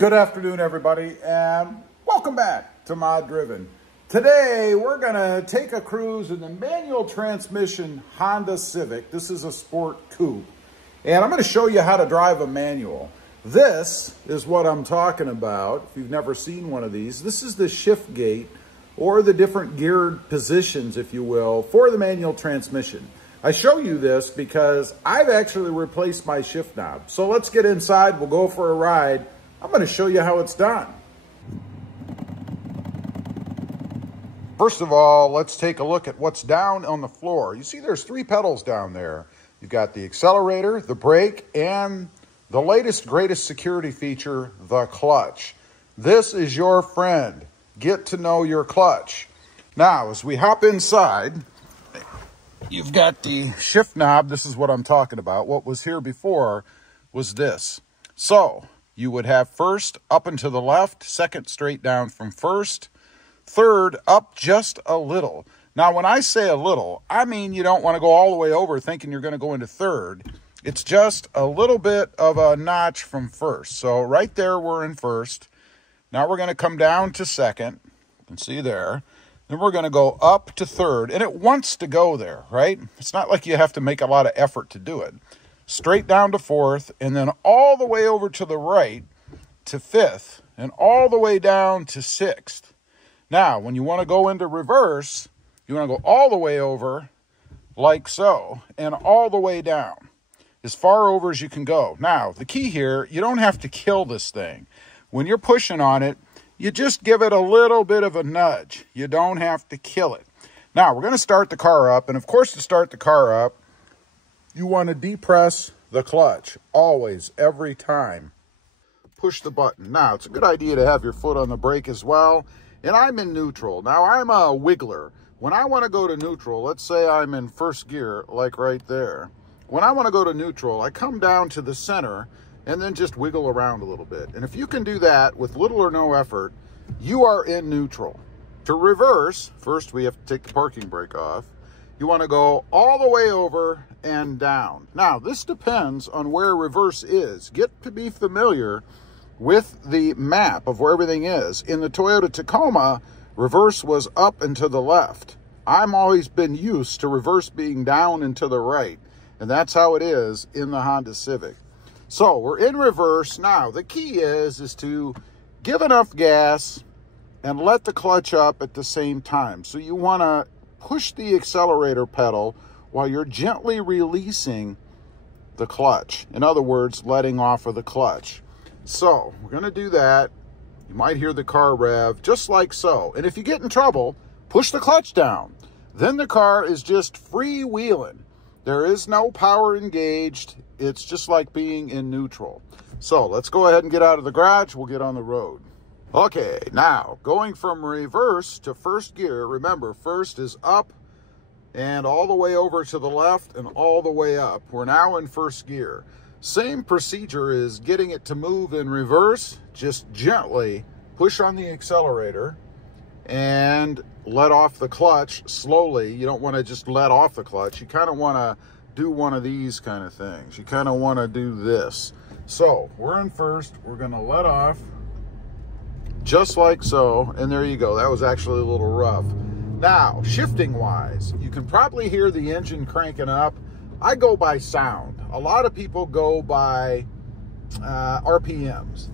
Good afternoon, everybody, and welcome back to Mod Driven. Today, we're going to take a cruise in the manual transmission Honda Civic. This is a sport coupe, and I'm going to show you how to drive a manual. This is what I'm talking about. If you've never seen one of these, this is the shift gate, or the different geared positions, if you will, for the manual transmission. I show you this because I've actually replaced my shift knob. So let's get inside, we'll go for a ride. I'm going to show you how it's done. First of all, let's take a look at what's down on the floor. You see there's 3 pedals down there. You've got the accelerator, the brake, and the latest, greatest security feature, the clutch. This is your friend. Get to know your clutch. Now, as we hop inside, you've got the shift knob. This is what I'm talking about. What was here before was this. So, you would have first up and to the left, second straight down from first, third up just a little. Now, when I say a little, I mean you don't want to go all the way over thinking you're going to go into third. It's just a little bit of a notch from first. So right there, we're in first. Now we're going to come down to second. You can see there. Then we're going to go up to third. And it wants to go there, right? It's not like you have to make a lot of effort to do it. Straight down to fourth, and then all the way over to the right to fifth, and all the way down to sixth. Now, when you want to go into reverse, you want to go all the way over, like so, and all the way down, as far over as you can go. Now, the key here, you don't have to kill this thing. When you're pushing on it, you just give it a little bit of a nudge. You don't have to kill it. Now, we're going to start the car up, and of course, to start the car up, you want to depress the clutch, always, every time. Push the button. Now, it's a good idea to have your foot on the brake as well, and I'm in neutral. Now, I'm a wiggler. When I want to go to neutral, let's say I'm in first gear, like right there. When I want to go to neutral, I come down to the center and then just wiggle around a little bit. And if you can do that with little or no effort, you are in neutral. To reverse, first we have to take the parking brake off. You want to go all the way over and down. Now, this depends on where reverse is. Get to be familiar with the map of where everything is. In the Toyota Tacoma, reverse was up and to the left. I've always been used to reverse being down and to the right. And that's how it is in the Honda Civic. So, we're in reverse. Now, the key is to give enough gas and let the clutch up at the same time. So, you want to push the accelerator pedal while you're gently releasing the clutch. In other words, letting off of the clutch. So, we're going to do that. You might hear the car rev, just like so. And if you get in trouble, push the clutch down. Then the car is just freewheeling. There is no power engaged. It's just like being in neutral. So, let's go ahead and get out of the garage. We'll get on the road. Okay, now, going from reverse to first gear, remember, first is up and all the way over to the left and all the way up. We're now in first gear. Same procedure is getting it to move in reverse. Just gently push on the accelerator and let off the clutch slowly. You don't want to just let off the clutch. You kind of want to do one of these kind of things. You kind of want to do this. So, we're in first. We're going to let off. Just like so, and there you go. That was actually a little rough. Now, shifting wise, you can probably hear the engine cranking up. I go by sound. A lot of people go by RPMs.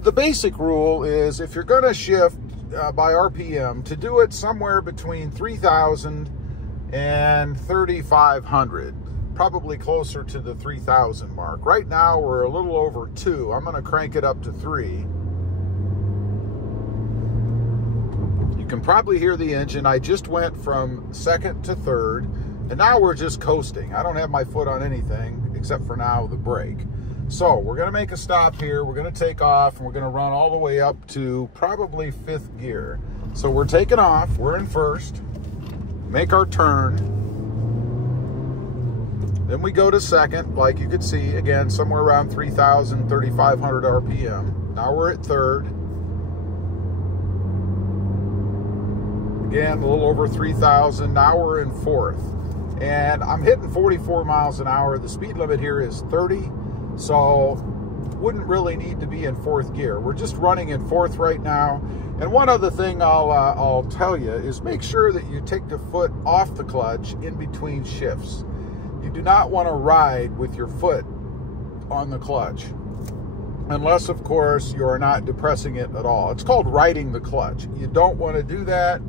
The basic rule is if you're going to shift by RPM, to do it somewhere between 3,000 and 3,500. Probably closer to the 3,000 mark. Right now, we're a little over 2. I'm going to crank it up to 3. You can probably hear the engine. I just went from second to third, and now we're just coasting. I don't have my foot on anything except for now the brake. So we're going to make a stop here. We're going to take off, and we're going to run all the way up to probably 5th gear. So we're taking off. We're in first. Make our turn. Then we go to second, like you could see, again, somewhere around 3,000, 3,500 RPM. Now we're at third. Again, a little over 3,000. Now we're in fourth. And I'm hitting 44 miles an hour. The speed limit here is 30. So wouldn't really need to be in fourth gear. We're just running in fourth right now. And one other thing I'll tell you is make sure that you take the foot off the clutch in between shifts. You do not want to ride with your foot on the clutch, unless, of course, you are not depressing it at all. It's called riding the clutch. You don't want to do that.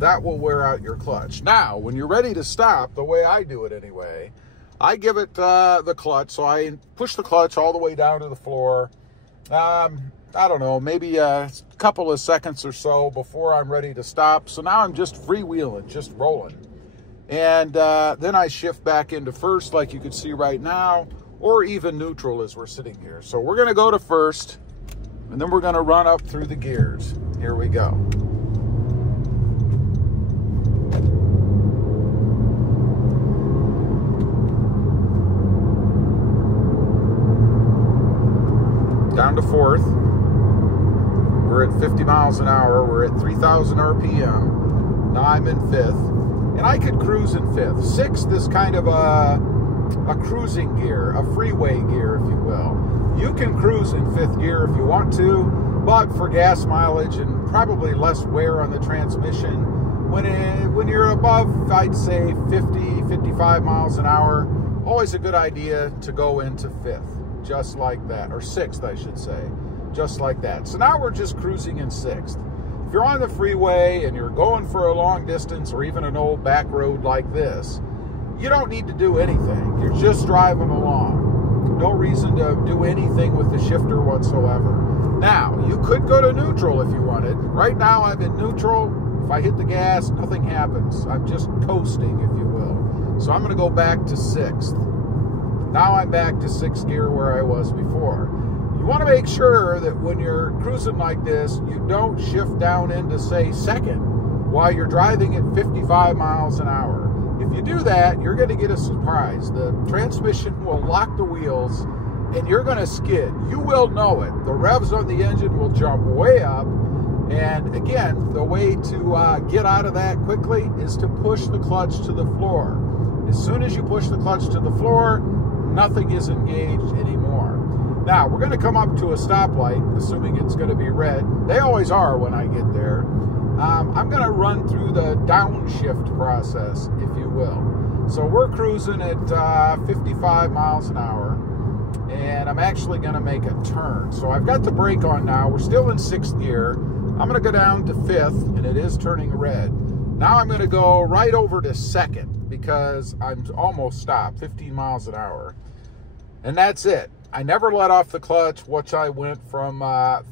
That will wear out your clutch. Now, when you're ready to stop, the way I do it anyway, I give it the clutch. So I push the clutch all the way down to the floor. I don't know, maybe a couple of seconds or so before I'm ready to stop. So now I'm just freewheeling, just rolling. And then I shift back into first, like you can see right now, or even neutral as we're sitting here. So we're gonna go to first, and then we're gonna run up through the gears. Here we go. Down to fourth. We're at 50 miles an hour. We're at 3,000 RPM. Now I'm in fifth. And I could cruise in fifth. Sixth is kind of a cruising gear, a freeway gear, if you will. You can cruise in fifth gear if you want to, but for gas mileage and probably less wear on the transmission, when you're above, I'd say 50, 55 miles an hour, always a good idea to go into fifth, just like that, or sixth, I should say. Just like that. So now we're just cruising in sixth. If you're on the freeway and you're going for a long distance or even an old back road like this, you don't need to do anything. You're just driving along. No reason to do anything with the shifter whatsoever. Now, you could go to neutral if you wanted. Right now I'm in neutral. If I hit the gas, nothing happens. I'm just coasting, if you will. So I'm going to go back to sixth. Now I'm back to sixth gear where I was before. You want to make sure that when you're cruising like this, you don't shift down into, say, second while you're driving at 55 miles an hour. If you do that, you're going to get a surprise. The transmission will lock the wheels and you're going to skid. You will know it. The revs on the engine will jump way up. And again, the way to get out of that quickly is to push the clutch to the floor. As soon as you push the clutch to the floor, nothing is engaged anymore. Now, we're going to come up to a stoplight, assuming it's going to be red. They always are when I get there. I'm going to run through the downshift process, if you will. So we're cruising at 55 miles an hour, and I'm actually going to make a turn. So I've got the brake on now. We're still in sixth gear. I'm going to go down to fifth, and it is turning red. Now I'm going to go right over to second because I'm almost stopped, 15 miles an hour. And that's it. I never let off the clutch, which I went from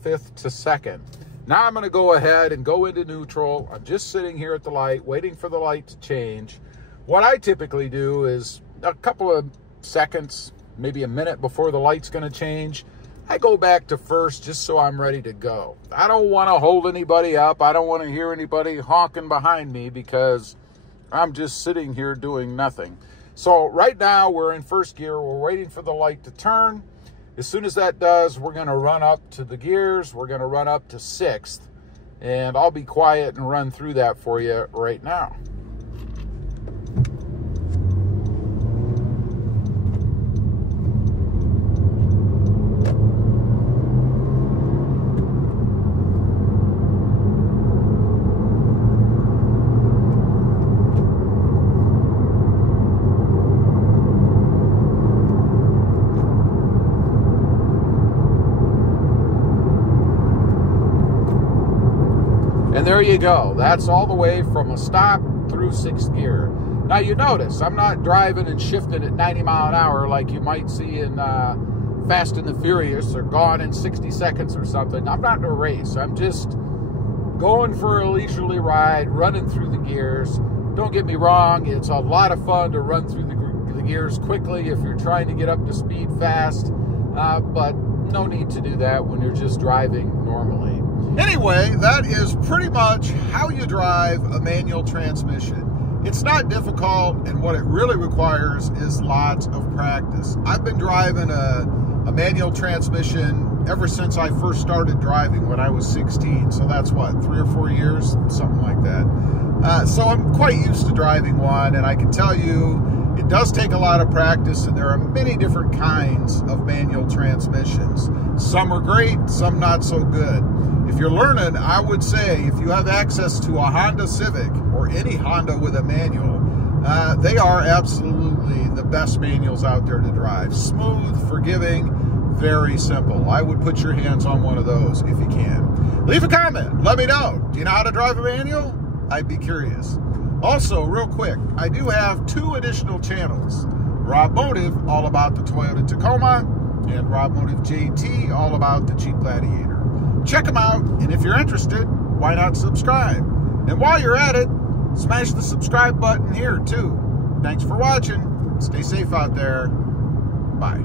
fifth to second. Now I'm going to go ahead and go into neutral. I'm just sitting here at the light, waiting for the light to change. What I typically do is a couple of seconds, maybe a minute before the light's going to change, I go back to first just so I'm ready to go. I don't want to hold anybody up. I don't want to hear anybody honking behind me because I'm just sitting here doing nothing. So right now we're in first gear. We're waiting for the light to turn. As soon as that does, we're going to run up to the gears. We're going to run up to sixth. And I'll be quiet and run through that for you right now. And there you go. That's all the way from a stop through sixth gear. Now you notice I'm not driving and shifting at 90 mile an hour like you might see in Fast and the Furious or Gone in 60 Seconds or something. I'm not in a race. I'm just going for a leisurely ride, running through the gears. Don't get me wrong. It's a lot of fun to run through the gears quickly if you're trying to get up to speed fast. But no need to do that when you're just driving normally. Anyway, that is pretty much how you drive a manual transmission. It's not difficult, and what it really requires is lots of practice. I've been driving a manual transmission ever since I first started driving when I was 16. So that's what, 3 or 4 years, something like that. So I'm quite used to driving one, and I can tell you it does take a lot of practice, and there are many different kinds of manual transmissions. Some are great, some not so good. If you're learning, I would say if you have access to a Honda Civic or any Honda with a manual, they are absolutely the best manuals out there to drive. Smooth, forgiving, very simple. I would put your hands on one of those if you can. Leave a comment. Let me know. Do you know how to drive a manual? I'd be curious. Also, real quick, I do have 2 additional channels. Rob Motive, all about the Toyota Tacoma, and Rob Motive JT, all about the Jeep Gladiator. Check them out, and if you're interested, why not subscribe? And while you're at it, smash the subscribe button here, too. Thanks for watching. Stay safe out there. Bye.